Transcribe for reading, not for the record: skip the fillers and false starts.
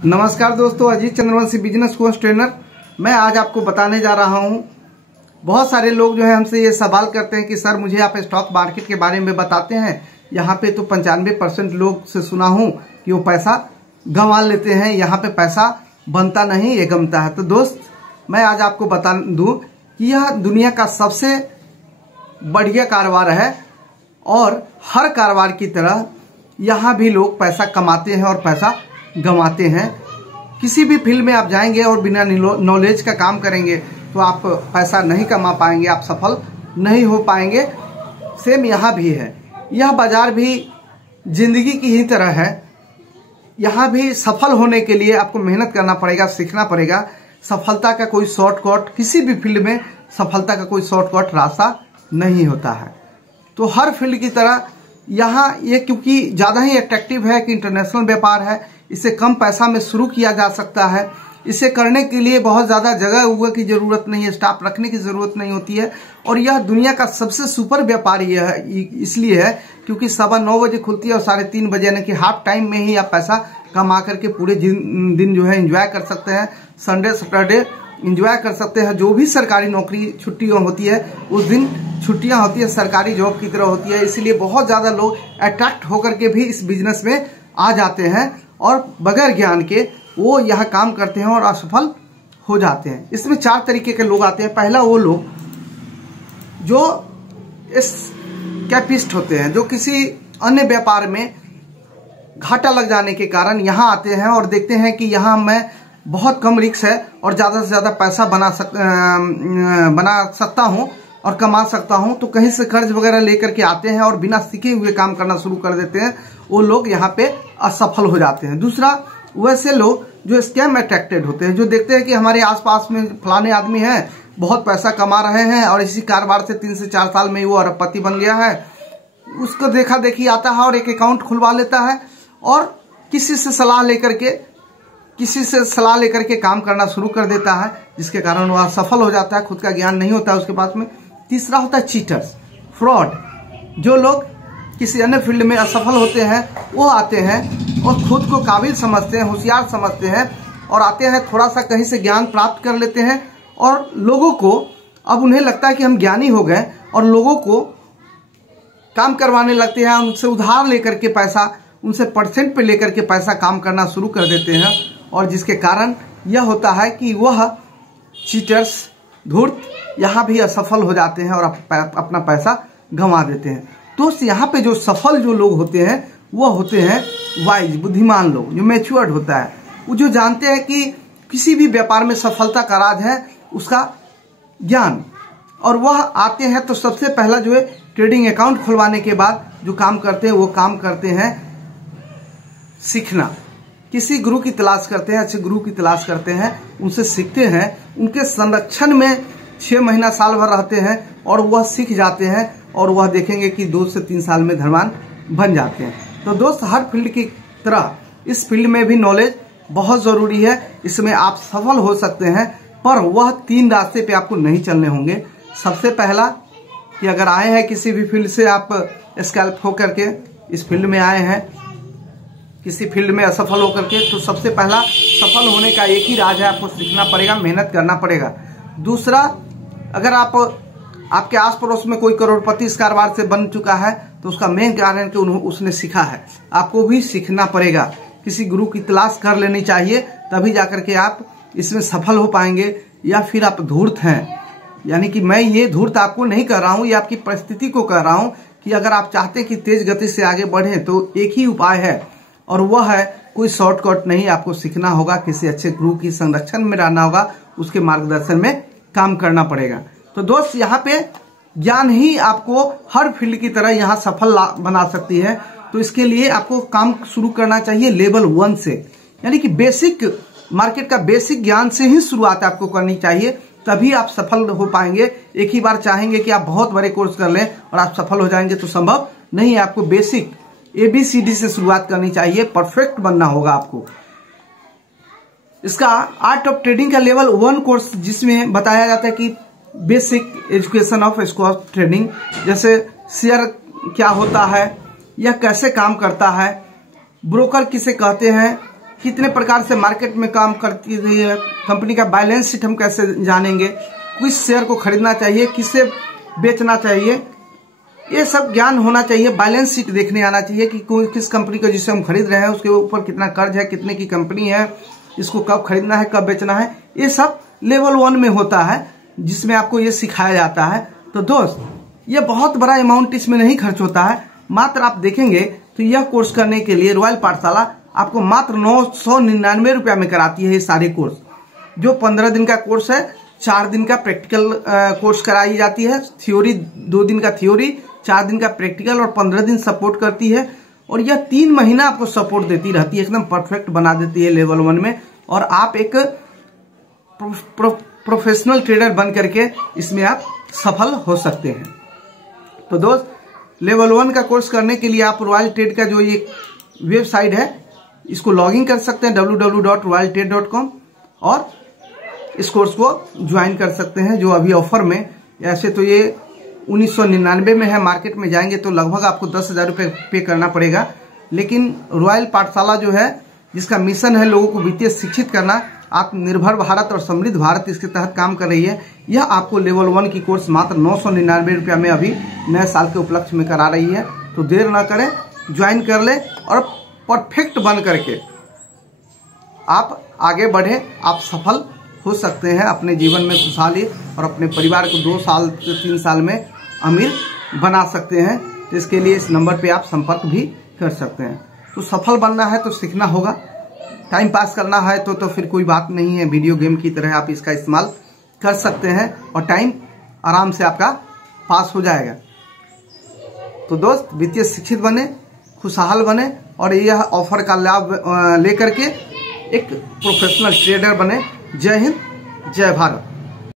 नमस्कार दोस्तों, Ajit Chandravanshi business coach trainer. मैं आज आपको बताने जा रहा हूं। बहुत सारे लोग जो है हमसे ये सवाल करते हैं कि सर मुझे आप स्टॉक मार्केट के बारे में बताते हैं। यहाँ पे तो 95% लोग से सुना हूं कि वो पैसा गंवा लेते हैं, यहाँ पे पैसा बनता नहीं, ये गमता है। तो दोस्त, मैं आज आपको बता दूं कि यह दुनिया का सबसे बढ़िया कारोबार है और हर कारोबार की तरह यहाँ भी लोग पैसा कमाते हैं और पैसा गंवाते हैं। किसी भी फील्ड में आप जाएंगे और बिना नॉलेज का काम करेंगे तो आप पैसा नहीं कमा पाएंगे, आप सफल नहीं हो पाएंगे। सेम यहाँ भी है। यह बाजार भी जिंदगी की ही तरह है। यहाँ भी सफल होने के लिए आपको मेहनत करना पड़ेगा, सीखना पड़ेगा। सफलता का कोई शॉर्टकट, किसी भी फील्ड में सफलता का कोई शॉर्टकट रास्ता नहीं होता है। तो हर फील्ड की तरह यहाँ ये क्योंकि ज़्यादा ही अट्रैक्टिव है कि इंटरनेशनल व्यापार है, इसे कम पैसा में शुरू किया जा सकता है। इसे करने के लिए बहुत ज़्यादा जगह उगह की ज़रूरत नहीं है, स्टाफ रखने की ज़रूरत नहीं होती है। और यह दुनिया का सबसे सुपर व्यापार यह है, इसलिए है क्योंकि 9:15 बजे खुलती है और 3:30 बजे यानी कि हाफ टाइम में ही आप पैसा कमा करके पूरे दिन जो है एंजॉय कर सकते हैं। संडे सैटरडे एंजॉय कर सकते हैं। जो भी सरकारी नौकरी छुट्टियाँ होती है उस दिन छुट्टियाँ होती है, सरकारी जॉब की तरह होती है। इसलिए बहुत ज़्यादा लोग अट्रैक्ट होकर के भी इस बिजनेस में आ जाते हैं और बगैर ज्ञान के वो यह काम करते हैं और असफल हो जाते हैं। इसमें 4 तरीके के लोग आते हैं। पहला वो लोग जो स्कैपिस्ट होते हैं, जो किसी अन्य व्यापार में घाटा लग जाने के कारण यहाँ आते हैं और देखते हैं कि यहाँ मैं बहुत कम रिस्क है और ज़्यादा से ज़्यादा पैसा बना सकता हूँ और कमा सकता हूँ। तो कहीं से कर्ज वगैरह लेकर के आते हैं और बिना सीखे हुए काम करना शुरू कर देते हैं। वो लोग यहाँ पे असफल हो जाते हैं। दूसरा, वैसे लोग जो स्कैम अट्रैक्टेड होते हैं, जो देखते हैं कि हमारे आसपास में फलाने आदमी हैं, बहुत पैसा कमा रहे हैं और इसी कारोबार से 3 से 4 साल में वो अरबपति बन गया है। उसको देखा देखी आता है और एक अकाउंट खुलवा लेता है और किसी से सलाह लेकर के काम करना शुरू कर देता है, जिसके कारण वह सफल हो जाता है। खुद का ज्ञान नहीं होता है उसके पास में। तीसरा होता है चीटर्स, फ्रॉड। जो लोग किसी अन्य फील्ड में असफल होते हैं वो आते हैं और खुद को काबिल समझते हैं, होशियार समझते हैं और आते हैं, थोड़ा सा कहीं से ज्ञान प्राप्त कर लेते हैं और लोगों को, अब उन्हें लगता है कि हम ज्ञानी हो गए और लोगों को काम करवाने लगते हैं। उनसे उधार लेकर के पैसा, उनसे परसेंट पे लेकर के पैसा काम करना शुरू कर देते हैं और जिसके कारण यह होता है कि वह चीटर्स, धूर्त यहाँ भी असफल हो जाते हैं और अपना पैसा गंवा देते हैं। तो यहाँ पे जो सफल जो लोग होते हैं वो होते हैं वाइज, बुद्धिमान लोग, जो मैच्योर्ड होता है। वो जो जानते हैं कि किसी भी व्यापार में सफलता का राज है उसका ज्ञान। और वह आते हैं तो सबसे पहला जो है ट्रेडिंग अकाउंट खुलवाने के बाद जो काम करते हैं वो काम करते हैं सीखना। किसी गुरु की तलाश करते हैं, अच्छे गुरु की तलाश करते हैं, उनसे सीखते हैं, उनके संरक्षण में 6 महीना साल भर रहते हैं और वह सीख जाते हैं और वह देखेंगे कि 2 से 3 साल में धनवान बन जाते हैं। तो दोस्त, हर फील्ड की तरह इस फील्ड में भी नॉलेज बहुत ज़रूरी है। इसमें आप सफल हो सकते हैं, पर वह 3 रास्ते पे आपको नहीं चलने होंगे। सबसे पहला कि अगर आए हैं किसी भी फील्ड से, आप स्कैल्प होकर के इस फील्ड में आए हैं, किसी फील्ड में असफल होकर के, तो सबसे पहला सफल होने का एक ही राज है, आपको सीखना पड़ेगा, मेहनत करना पड़ेगा। दूसरा, अगर आपके आस पड़ोस में कोई करोड़पति इस कारोबार से बन चुका है तो उसका मेन कारण कि उसने सीखा है। आपको भी सीखना पड़ेगा, किसी गुरु की तलाश कर लेनी चाहिए, तभी जाकर के आप इसमें सफल हो पाएंगे। या फिर आप धूर्त हैं, यानी कि मैं ये धूर्त आपको नहीं कर रहा हूँ, ये आपकी परिस्थिति को कह रहा हूँ कि अगर आप चाहते हैं कि तेज गति से आगे बढ़ें तो एक ही उपाय है और वह है, कोई शॉर्टकट नहीं, आपको सीखना होगा, किसी अच्छे गुरु की संरक्षण में रहना होगा, उसके मार्गदर्शन में काम करना पड़ेगा। तो दोस्त, यहाँ पे ज्ञान ही आपको हर फील्ड की तरह यहाँ सफल बना सकती है। तो इसके लिए आपको काम शुरू करना चाहिए लेवल 1 से, यानी कि बेसिक मार्केट का बेसिक ज्ञान से ही शुरुआत आपको करनी चाहिए, तभी आप सफल हो पाएंगे। एक ही बार चाहेंगे कि आप बहुत बड़े कोर्स कर लें और आप सफल हो जाएंगे तो संभव नहीं है। आपको बेसिक ABCD से शुरुआत करनी चाहिए, परफेक्ट बनना होगा आपको। इसका आर्ट ऑफ ट्रेडिंग का लेवल 1 कोर्स, जिसमें बताया जाता है कि basic education of stock trading, जैसे शेयर क्या होता है, यह कैसे काम करता है, ब्रोकर किसे कहते हैं, कितने प्रकार से मार्केट में काम करती है, कंपनी का बैलेंस शीट हम कैसे जानेंगे, किस शेयर को खरीदना चाहिए, किसे बेचना चाहिए, ये सब ज्ञान होना चाहिए। बैलेंस शीट देखने आना चाहिए कि किस कंपनी को जिसे हम खरीद रहे हैं उसके ऊपर कितना कर्ज है, कितने की कंपनी है, इसको कब खरीदना है, कब बेचना है, ये सब लेवल 1 में होता है, जिसमें आपको ये सिखाया जाता है। तो दोस्त, ये बहुत बड़ा अमाउंट इसमें नहीं खर्च होता है। मात्र आप देखेंगे तो यह कोर्स करने के लिए रॉयल पाठशाला आपको मात्र 999 रुपया में कराती है ये सारे कोर्स। जो 15 दिन का कोर्स है, 4 दिन का प्रैक्टिकल कोर्स कराई जाती है, थ्योरी 2 दिन का थ्योरी, 4 दिन का प्रैक्टिकल और 15 दिन सपोर्ट करती है। और यह 3 महीना आपको सपोर्ट देती रहती है, एकदम परफेक्ट बना देती है लेवल 1 में। और आप एक प्रोफेशनल ट्रेडर बन करके इसमें आप सफल हो सकते हैं। तो दोस्त, लेवल 1 का कोर्स करने के लिए आप रॉयल ट्रेड का जो ये वेबसाइट है इसको लॉगिन कर सकते हैं www.royaltrade.com और इस कोर्स को ज्वाइन कर सकते हैं जो अभी ऑफर में। ऐसे तो ये 1999 में है, मार्केट में जाएंगे तो लगभग आपको 10,000 रुपये पे करना पड़ेगा। लेकिन रॉयल पाठशाला जो है, जिसका मिशन है लोगों को वित्तीय शिक्षित करना, आत्मनिर्भर भारत और समृद्ध भारत, इसके तहत काम कर रही है। यह आपको लेवल 1 की कोर्स मात्र 999 रुपया में अभी नए साल के उपलक्ष्य में करा रही है। तो देर ना करें, ज्वाइन कर ले और परफेक्ट बन करके आप आगे बढ़े। आप सफल हो सकते हैं अपने जीवन में खुशहाली, और अपने परिवार को 2 साल से 3 साल में अमीर बना सकते हैं। तो इसके लिए इस नंबर पे आप संपर्क भी कर सकते हैं। तो सफल बनना है तो सीखना होगा, टाइम पास करना है तो फिर कोई बात नहीं है, वीडियो गेम की तरह आप इसका इस्तेमाल कर सकते हैं और टाइम आराम से आपका पास हो जाएगा। तो दोस्त, वित्तीय शिक्षित बने, खुशहाल बने और यह ऑफर का लाभ लेकर के एक प्रोफेशनल ट्रेडर बने। जय हिंद, जय भारत।